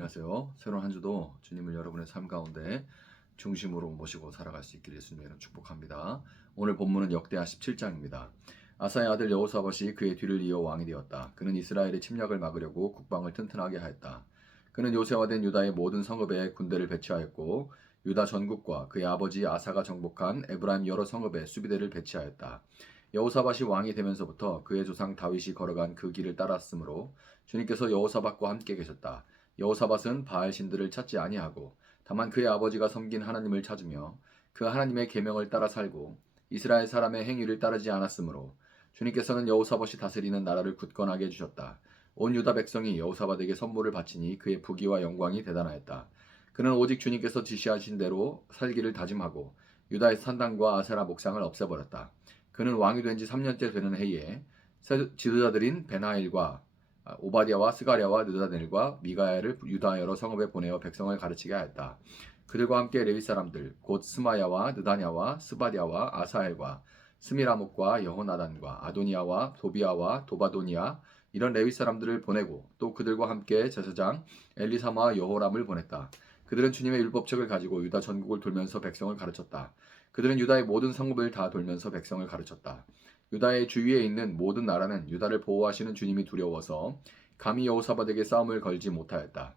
안녕하세요. 새로운 한 주도 주님을 여러분의 삶 가운데 중심으로 모시고 살아갈 수 있기를 예수님의 축복합니다. 오늘 본문은 역대하 17장입니다. 아사의 아들 여호사밧이 그의 뒤를 이어 왕이 되었다. 그는 이스라엘의 침략을 막으려고 국방을 튼튼하게 하였다. 그는 요새화된 유다의 모든 성읍에 군대를 배치하였고 유다 전국과 그의 아버지 아사가 정복한 에브라임 여러 성읍에 수비대를 배치하였다. 여호사밧이 왕이 되면서부터 그의 조상 다윗이 걸어간 그 길을 따랐으므로 주님께서 여호사밧과 함께 계셨다. 여호사밧은 바알 신들을 찾지 아니하고 다만 그의 아버지가 섬긴 하나님을 찾으며 그 하나님의 계명을 따라 살고 이스라엘 사람의 행위를 따르지 않았으므로 주님께서는 여호사밧이 다스리는 나라를 굳건하게 해주셨다. 온 유다 백성이 여호사밧에게 선물을 바치니 그의 부귀와 영광이 대단하였다. 그는 오직 주님께서 지시하신 대로 살기를 다짐하고 유다의 산당과 아세라 목상을 없애버렸다. 그는 왕이 된 지 3년째 되는 해에 지도자들인 베나일과 오바댜와 스가랴와 느다넬과 미가야를 유다 여러 성읍에 보내어 백성을 가르치게 하였다. 그들과 함께 레위 사람들 곧 스마야와 느다냐와 스바랴와 아사엘과 스미라목과 여호나단과 아도니아와 도비아와 도바도니아 이런 레위 사람들을 보내고 또 그들과 함께 제사장 엘리사마와 여호람을 보냈다. 그들은 주님의 율법책을 가지고 유다 전국을 돌면서 백성을 가르쳤다. 그들은 유다의 모든 성읍을 다 돌면서 백성을 가르쳤다. 유다의 주위에 있는 모든 나라는 유다를 보호하시는 주님이 두려워서 감히 여호사밧에게 싸움을 걸지 못하였다.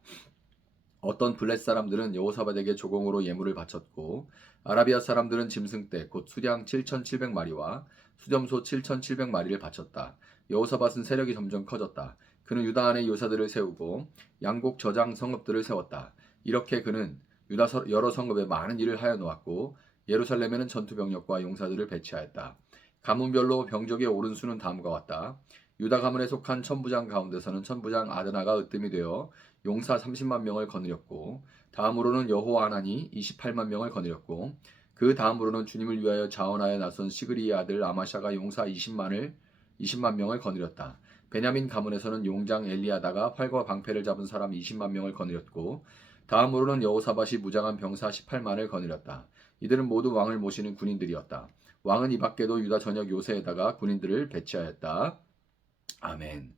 어떤 블렛 사람들은 여호사밧에게 조공으로 예물을 바쳤고 아라비아 사람들은 짐승떼 곧 수량 7,700마리와 수점소 7,700마리를 바쳤다. 여호사밧은 세력이 점점 커졌다. 그는 유다 안에 요사들을 세우고 양곡 저장 성읍들을 세웠다. 이렇게 그는 유다 여러 성읍에 많은 일을 하여 놓았고 예루살렘에는 전투병력과 용사들을 배치하였다. 가문별로 병적의 오른 수는 다음과 같다. 유다 가문에 속한 천부장 가운데서는 천부장 아드나가 으뜸이 되어 용사 30만 명을 거느렸고 다음으로는 여호하나니 28만 명을 거느렸고 그 다음으로는 주님을 위하여 자원하여 나선 시그리의 아들 아마샤가 용사 20만 명을 거느렸다. 베냐민 가문에서는 용장 엘리아다가 활과 방패를 잡은 사람 20만 명을 거느렸고 다음으로는 여호사밧이 무장한 병사 18만을 거느렸다. 이들은 모두 왕을 모시는 군인들이었다. 왕은 이 밖에도 유다 전역 요새에다가 군인들을 배치하였다. 아멘.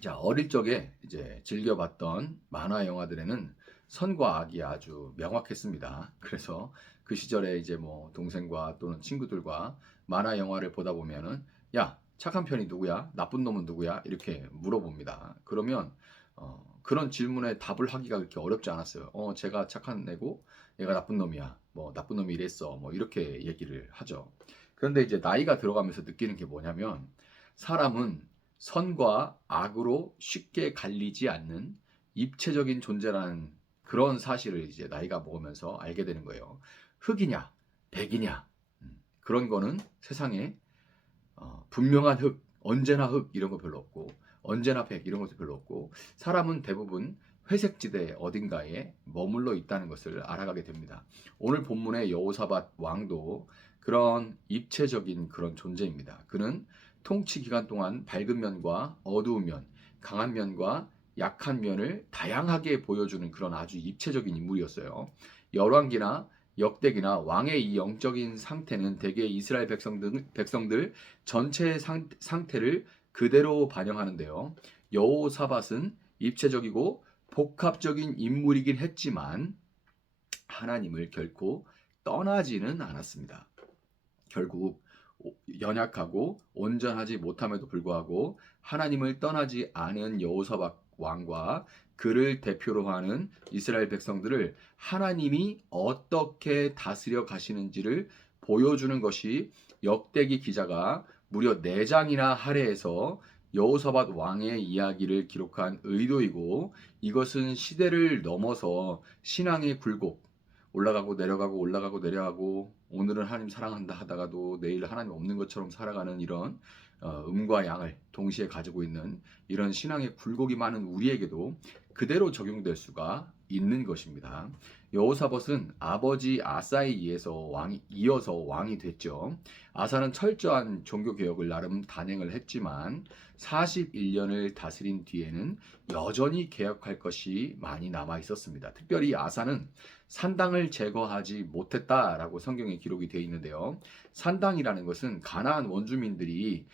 자, 어릴 적에 이제 즐겨봤던 만화 영화들에는 선과 악이 아주 명확했습니다. 그래서 그 시절에 이제 뭐 동생과 또는 친구들과 만화 영화를 보다 보면은 야, 착한 편이 누구야? 나쁜 놈은 누구야? 이렇게 물어봅니다. 그러면 그런 질문에 답을 하기가 그렇게 어렵지 않았어요. 제가 착한 애고 얘가 나쁜 놈이야. 뭐 나쁜 놈이 이랬어. 뭐 이렇게 얘기를 하죠. 그런데 이제 나이가 들어가면서 느끼는 게 뭐냐면 사람은 선과 악으로 쉽게 갈리지 않는 입체적인 존재라는 그런 사실을 이제 나이가 먹으면서 알게 되는 거예요. 흑이냐, 백이냐, 그런 거는 세상에 분명한 흑, 언제나 흑 이런 거 별로 없고 언제나 백 이런 것도 별로 없고 사람은 대부분 회색지대 어딘가에 머물러 있다는 것을 알아가게 됩니다. 오늘 본문의 여호사밧 왕도 그런 입체적인 그런 존재입니다. 그는 통치 기간 동안 밝은 면과 어두운 면, 강한 면과 약한 면을 다양하게 보여주는 그런 아주 입체적인 인물이었어요. 열왕기나 역대기나 왕의 이 영적인 상태는 대개 이스라엘 백성들 전체의 상태를 그대로 반영하는데요. 여호사밧은 입체적이고 복합적인 인물이긴 했지만 하나님을 결코 떠나지는 않았습니다. 결국 연약하고 온전하지 못함에도 불구하고 하나님을 떠나지 않은 여호사밧 왕과 그를 대표로 하는 이스라엘 백성들을 하나님이 어떻게 다스려 가시는지를 보여주는 것이 역대기 기자가 무려 4장이나 할애해서 여호사밧 왕의 이야기를 기록한 의도이고 이것은 시대를 넘어서 신앙의 굴곡 올라가고 내려가고 올라가고 내려가고 오늘은 하나님 사랑한다 하다가도 내일 하나님 없는 것처럼 살아가는 이런 음과 양을 동시에 가지고 있는 이런 신앙의 굴곡이 많은 우리에게도 그대로 적용될 수가 있는 것입니다. 여호사밧은 아버지 아사에 이어서 왕이 됐죠. 아사는 철저한 종교 개혁을 나름 단행을 했지만 41년을 다스린 뒤에는 여전히 개혁할 것이 많이 남아 있었습니다. 특별히 아사는 산당을 제거하지 못했다라고 성경에 기록이 되어 있는데요. 산당이라는 것은 가나안 원주민들이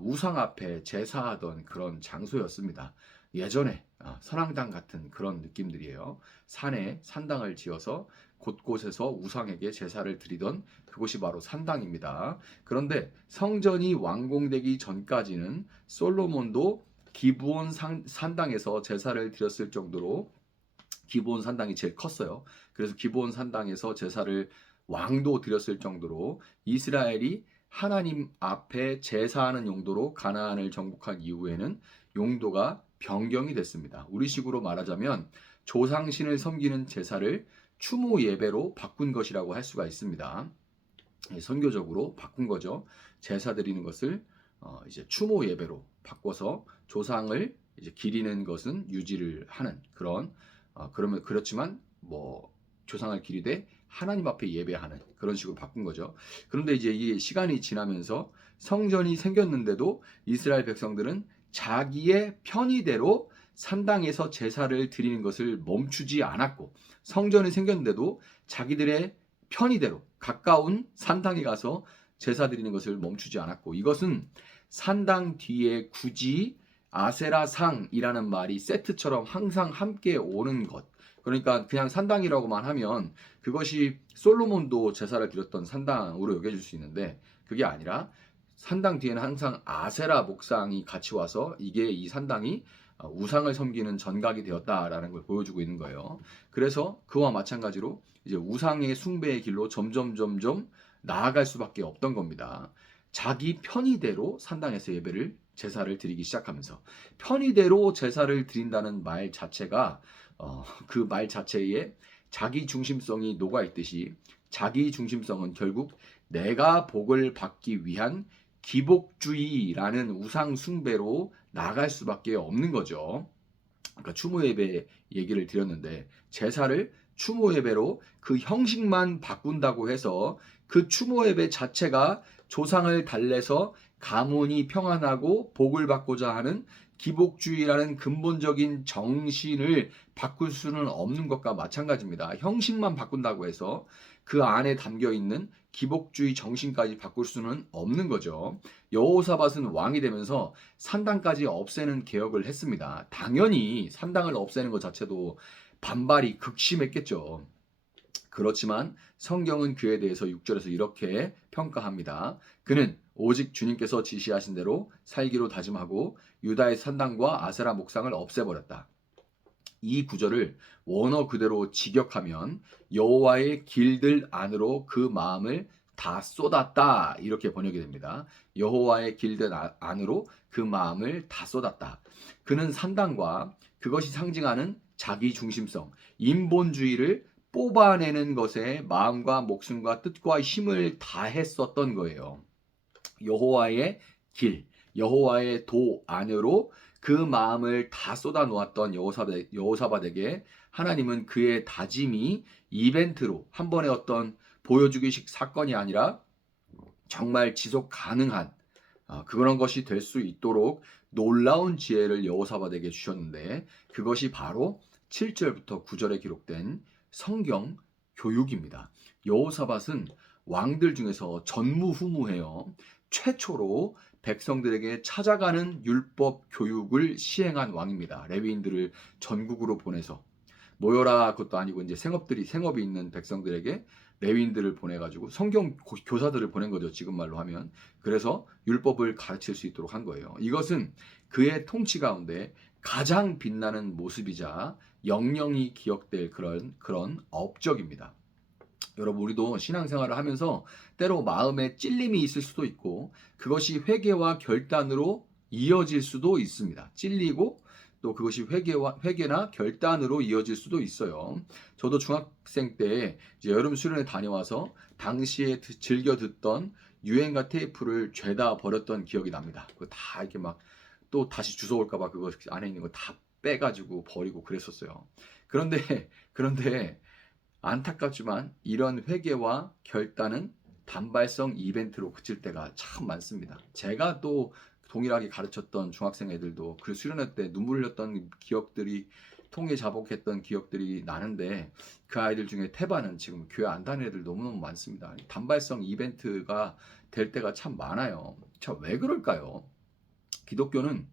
우상 앞에 제사하던 그런 장소였습니다. 예전에 선앙당 같은 그런 느낌들이에요. 산에 산당을 지어서 곳곳에서 우상에게 제사를 드리던 그곳이 바로 산당입니다. 그런데 성전이 완공되기 전까지는 솔로몬도 기브온 산당에서 제사를 드렸을 정도로 기브온 산당이 제일 컸어요. 그래서 기브온 산당에서 제사를 왕도 드렸을 정도로 이스라엘이 하나님 앞에 제사하는 용도로 가나안을 정복한 이후에는 용도가 변경이 됐습니다. 우리식으로 말하자면 조상신을 섬기는 제사를 추모 예배로 바꾼 것이라고 할 수가 있습니다. 선교적으로 바꾼 거죠. 제사 드리는 것을 이제 추모 예배로 바꿔서 조상을 이제 기리는 것은 유지를 하는 그런 그러면 그렇지만 뭐 조상을 기리되 하나님 앞에 예배하는 그런 식으로 바꾼 거죠. 그런데 이제 이 시간이 지나면서 성전이 생겼는데도 이스라엘 백성들은 자기의 편의대로 산당에서 제사를 드리는 것을 멈추지 않았고 성전이 생겼는데도 자기들의 편의대로 가까운 산당에 가서 제사 드리는 것을 멈추지 않았고 이것은 산당 뒤에 굳이 아세라상이라는 말이 세트처럼 항상 함께 오는 것. 그러니까 그냥 산당이라고만 하면 그것이 솔로몬도 제사를 드렸던 산당으로 여겨질 수 있는데 그게 아니라 산당 뒤에는 항상 아세라 목상이 같이 와서 이게 이 산당이 우상을 섬기는 전각이 되었다라는 걸 보여주고 있는 거예요. 그래서 그와 마찬가지로 이제 우상의 숭배의 길로 점점 나아갈 수밖에 없던 겁니다. 자기 편의대로 산당에서 제사를 드리기 시작하면서 편의대로 제사를 드린다는 말 자체가 그 말 자체에 자기 중심성이 녹아 있듯이 자기 중심성은 결국 내가 복을 받기 위한 기복주의라는 우상 숭배로 나갈 수밖에 없는 거죠. 그러니까 추모 예배 얘기를 드렸는데 제사를 추모 예배로 그 형식만 바꾼다고 해서 그 추모 예배 자체가 조상을 달래서 가문이 평안하고 복을 받고자 하는 기복주의라는 근본적인 정신을 바꿀 수는 없는 것과 마찬가지입니다. 형식만 바꾼다고 해서 그 안에 담겨 있는 기복주의 정신까지 바꿀 수는 없는 거죠. 여호사밧은 왕이 되면서 산당까지 없애는 개혁을 했습니다. 당연히 산당을 없애는 것 자체도 반발이 극심했겠죠. 그렇지만 성경은 그에 대해서 6절에서 이렇게 평가합니다. 그는 오직 주님께서 지시하신 대로 살기로 다짐하고 유다의 산당과 아세라 목상을 없애버렸다. 이 구절을 원어 그대로 직역하면 여호와의 길들 안으로 그 마음을 다 쏟았다 이렇게 번역이 됩니다. 여호와의 길들 안으로 그 마음을 다 쏟았다. 그는 산당과 그것이 상징하는 자기 중심성, 인본주의를 뽑아내는 것에 마음과 목숨과 뜻과 힘을 다했었던 거예요. 여호와의 길, 여호와의 도 안으로 그 마음을 다 쏟아 놓았던 여호사밧에게 하나님은 그의 다짐이 이벤트로 한 번의 어떤 보여주기식 사건이 아니라 정말 지속 가능한 그런 것이 될 수 있도록 놀라운 지혜를 여호사밧에게 주셨는데 그것이 바로 7절부터 9절에 기록된 성경 교육입니다. 여호사밧은 왕들 중에서 전무후무해요. 최초로 백성들에게 찾아가는 율법 교육을 시행한 왕입니다. 레위인들을 전국으로 보내서 모여라 그것도 아니고 이제 생업이 있는 백성들에게 레위인들을 보내가지고 성경 교사들을 보낸 거죠. 지금 말로 하면. 그래서 율법을 가르칠 수 있도록 한 거예요. 이것은 그의 통치 가운데 가장 빛나는 모습이자 영영이 기억될 그런 업적입니다. 여러분 우리도 신앙생활을 하면서 때로 마음에 찔림이 있을 수도 있고 그것이 회개와 결단으로 이어질 수도 있습니다. 찔리고 또 그것이 회개나 결단으로 이어질 수도 있어요. 저도 중학생 때 이제 여름 수련회 다녀와서 당시에 즐겨 듣던 유행가 테이프를 죄다 버렸던 기억이 납니다. 그거 다 이렇게 막 또 다시 주워올까봐 그거 안에 있는 거 다 빼가지고 버리고 그랬었어요. 그런데 안타깝지만 이런 회개와 결단은 단발성 이벤트로 그칠 때가 참 많습니다. 제가 또 동일하게 가르쳤던 중학생 애들도 그 수련회 때 눈물 흘렸던 기억들이 통에 자복했던 기억들이 나는데 그 아이들 중에 태반은 지금 교회 안 다니는 애들 너무너무 많습니다. 단발성 이벤트가 될 때가 참 많아요. 자, 왜 그럴까요? 기독교는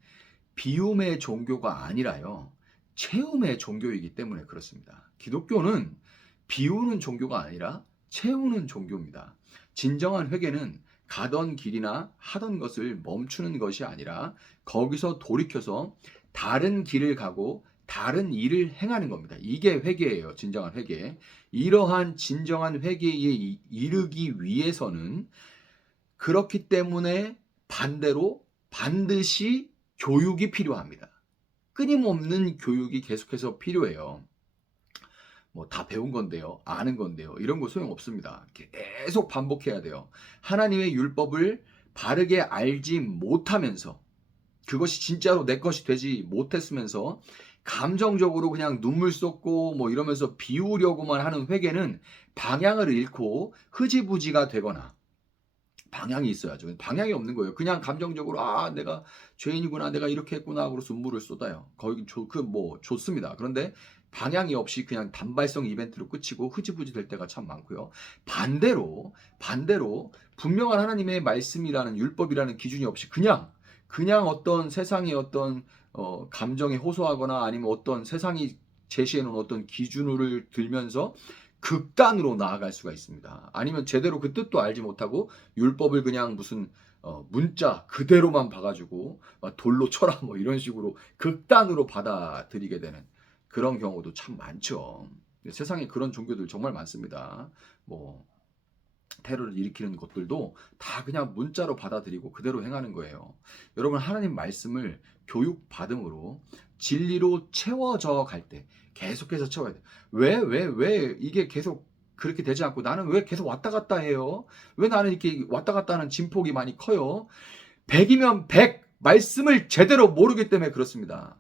비움의 종교가 아니라요. 채움의 종교이기 때문에 그렇습니다. 기독교는 비우는 종교가 아니라 채우는 종교입니다. 진정한 회개는 가던 길이나 하던 것을 멈추는 것이 아니라 거기서 돌이켜서 다른 길을 가고 다른 일을 행하는 겁니다. 이게 회개예요. 진정한 회개. 이러한 진정한 회개에 이르기 위해서는 그렇기 때문에 반대로 반드시 교육이 필요합니다. 끊임없는 교육이 계속해서 필요해요. 뭐 다 배운 건데요. 아는 건데요. 이런 거 소용없습니다. 계속 반복해야 돼요. 하나님의 율법을 바르게 알지 못하면서 그것이 진짜로 내 것이 되지 못했으면서 감정적으로 그냥 눈물 쏟고 뭐 이러면서 비우려고만 하는 회개는 방향을 잃고 흐지부지가 되거나 방향이 있어야죠. 방향이 없는 거예요. 그냥 감정적으로 내가 죄인이구나, 내가 이렇게 했구나, 그래서 눈물을 쏟아요. 거기 좋습니다. 그런데 방향이 없이 그냥 단발성 이벤트로 끝이고 흐지부지 될 때가 참 많고요. 반대로 분명한 하나님의 말씀이라는 율법이라는 기준이 없이 그냥 어떤 세상의 어떤 감정에 호소하거나 아니면 어떤 세상이 제시해 놓은 어떤 기준을 들면서 극단으로 나아갈 수가 있습니다. 아니면 제대로 그 뜻도 알지 못하고 율법을 그냥 무슨 문자 그대로만 봐가지고 돌로 쳐라 뭐 이런 식으로 극단으로 받아들이게 되는 그런 경우도 참 많죠. 세상에 그런 종교들 정말 많습니다. 뭐 테러를 일으키는 것들도 다 그냥 문자로 받아들이고 그대로 행하는 거예요. 여러분 하나님 말씀을 교육받음으로 진리로 채워져 갈 때 계속해서 채워야 돼. 왜 이게 계속 그렇게 되지 않고 나는 왜 계속 왔다 갔다 해요? 왜 나는 이렇게 왔다 갔다 하는 진폭이 많이 커요? 100이면 100 말씀을 제대로 모르기 때문에 그렇습니다.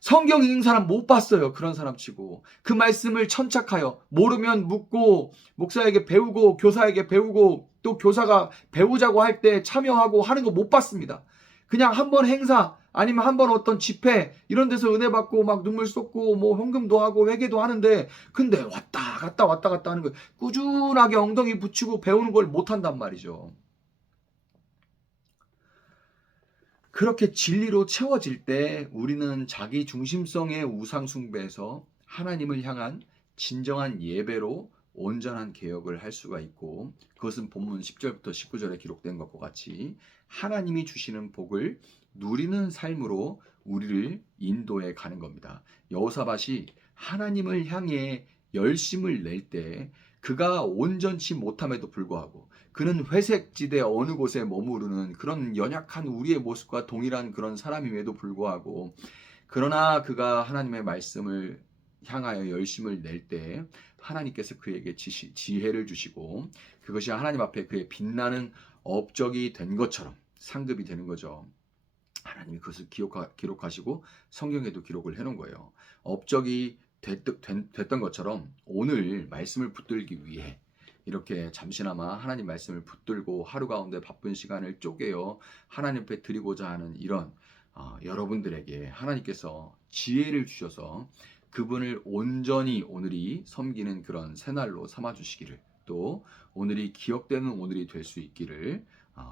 성경 읽는 사람 못 봤어요. 그런 사람 치고. 그 말씀을 천착하여 모르면 묻고 목사에게 배우고 교사에게 배우고 또 교사가 배우자고 할 때 참여하고 하는 거 못 봤습니다. 그냥 한 번 행사 아니면 한 번 어떤 집회 이런 데서 은혜 받고 막 눈물 쏟고 뭐 헌금도 하고 회개도 하는데 근데 왔다 갔다 하는 거예요. 꾸준하게 엉덩이 붙이고 배우는 걸 못 한단 말이죠. 그렇게 진리로 채워질 때 우리는 자기 중심성의 우상 숭배에서 하나님을 향한 진정한 예배로 온전한 개혁을 할 수가 있고 그것은 본문 10절부터 19절에 기록된 것과 같이 하나님이 주시는 복을 누리는 삶으로 우리를 인도해 가는 겁니다. 여호사밧이 하나님을 향해 열심을 낼 때 그가 온전치 못함에도 불구하고 그는 회색지대 어느 곳에 머무르는 그런 연약한 우리의 모습과 동일한 그런 사람임에도 불구하고 그러나 그가 하나님의 말씀을 향하여 열심을 낼 때 하나님께서 그에게 지혜를 주시고 그것이 하나님 앞에 그의 빛나는 업적이 된 것처럼 상급이 되는 거죠. 하나님이 그것을 기록하시고 성경에도 기록을 해놓은 거예요. 업적이 됐던 것처럼 오늘 말씀을 붙들기 위해 이렇게 잠시나마 하나님 말씀을 붙들고 하루 가운데 바쁜 시간을 쪼개어 하나님 앞에 드리고자 하는 이런 여러분들에게 하나님께서 지혜를 주셔서 그분을 온전히 오늘이 섬기는 그런 새날로 삼아주시기를 또 오늘이 기억되는 오늘이 될 수 있기를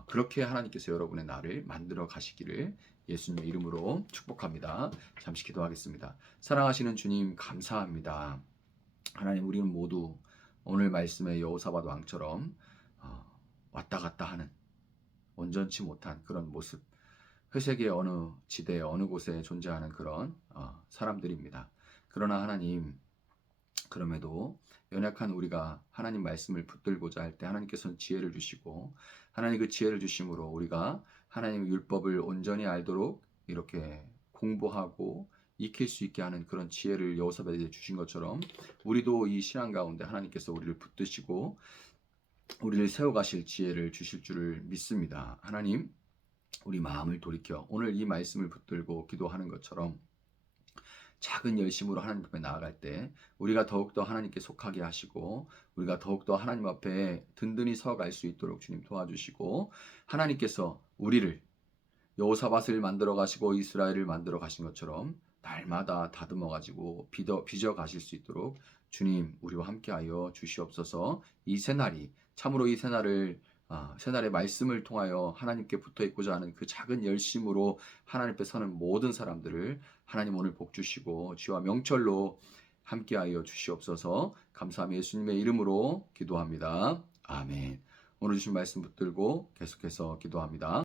그렇게 하나님께서 여러분의 날을 만들어 가시기를 예수님의 이름으로 축복합니다. 잠시 기도하겠습니다. 사랑하시는 주님 감사합니다. 하나님 우리는 모두 오늘 말씀의 여호사밧 왕처럼 왔다 갔다 하는 온전치 못한 그런 모습 회색의 어느 지대 어느 곳에 존재하는 그런 사람들입니다. 그러나 하나님 그럼에도 연약한 우리가 하나님 말씀을 붙들고자 할 때 하나님께서는 지혜를 주시고 하나님 그 지혜를 주심으로 우리가 하나님의 율법을 온전히 알도록 이렇게 공부하고 익힐 수 있게 하는 그런 지혜를 여호사밧에게 주신 것처럼 우리도 이 신앙 가운데 하나님께서 우리를 붙드시고 우리를 세워가실 지혜를 주실 줄을 믿습니다. 하나님 우리 마음을 돌이켜 오늘 이 말씀을 붙들고 기도하는 것처럼 작은 열심으로 하나님 앞에 나아갈 때 우리가 더욱더 하나님께 속하게 하시고 우리가 더욱더 하나님 앞에 든든히 서갈 수 있도록 주님 도와주시고 하나님께서 우리를 여호사밧을 만들어 가시고 이스라엘을 만들어 가신 것처럼 날마다 다듬어 가지고 빚어 가실 수 있도록 주님 우리와 함께하여 주시옵소서. 이 새날이 참으로 이 새날을 새날의 말씀을 통하여 하나님께 붙어 있고자 하는 그 작은 열심으로 하나님 앞에 서는 모든 사람들을 하나님 오늘 복 주시고 주와 명철로 함께하여 주시옵소서. 감사하며 예수님의 이름으로 기도합니다. 아멘. 오늘 주신 말씀 붙들고 계속해서 기도합니다.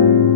아멘.